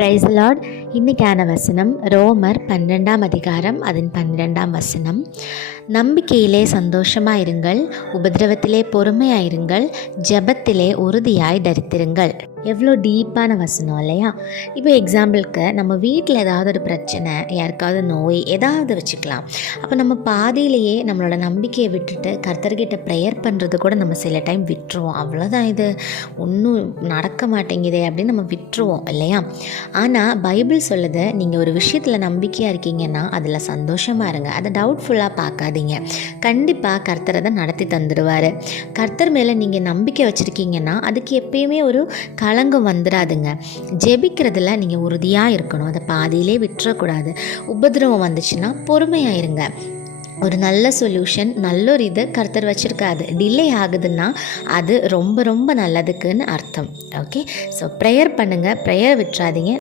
Price Lord. இன்னைக்கான வசனம் ரோமர் 12ஆம் அதிகாரம் அதன் 12ஆம் வசனம். நம்பிக்கையிலே சந்தோஷமாயிருங்கள், உபதிரவத்திலே பொறுமையாயிருங்கள், ஜெபத்திலே உறுதியாய் தரித்திருங்கள். எவ்வளோ டீப்பான வசனம் இல்லையா? இப்போ எக்ஸாம்பிளுக்கு நம்ம வீட்டில் ஏதாவது ஒரு பிரச்சனை, யாருக்காவது நோய் ஏதாவது வச்சுக்கலாம். அப்போ நம்ம பாதியிலேயே நம்மளோட நம்பிக்கையை விட்டுட்டு கர்த்தர்கிட்ட ப்ரேயர் பண்ணுறது கூட நம்ம சில டைம் விட்டுருவோம். அவ்வளோதான், இது ஒன்றும் நடக்க மாட்டேங்குதே அப்படின்னு நம்ம விட்டுருவோம் இல்லையா? ஆனால் பைபிள் சொல்லுது, நீங்கள் ஒரு விஷயத்தில் நம்பிக்கையாக இருக்கீங்கன்னா அதில் சந்தோஷமாக இருங்க, அதை டவுட்ஃபுல்லாக பார்க்காதீங்க. கண்டிப்பாக கர்த்தர் அதை நடத்தி தந்துடுவார். கர்த்தர் மேலே நீங்கள் நம்பிக்கை வச்சுருக்கீங்கன்னா அதுக்கு எப்பயுமே ஒரு கலங்கம் வந்துடாதுங்க. ஜெபிக்கிறதுல நீங்கள் உறுதியாக இருக்கணும், அதை பாதியிலே விட்டுறக்கூடாது. உபதிரவம் வந்துச்சுன்னா பொறுமையாக இருங்க. ஒரு நல்ல சொல்யூஷன், நல்ல ஒரு இது கர்த்தர் வச்சுருக்காது. டிலே ஆகுதுன்னா அது ரொம்ப ரொம்ப நல்லதுக்குன்னு அர்த்தம். ஓகே, ஸோ ப்ரேயர் பண்ணுங்கள், ப்ரேயர் விட்டுறாதீங்க.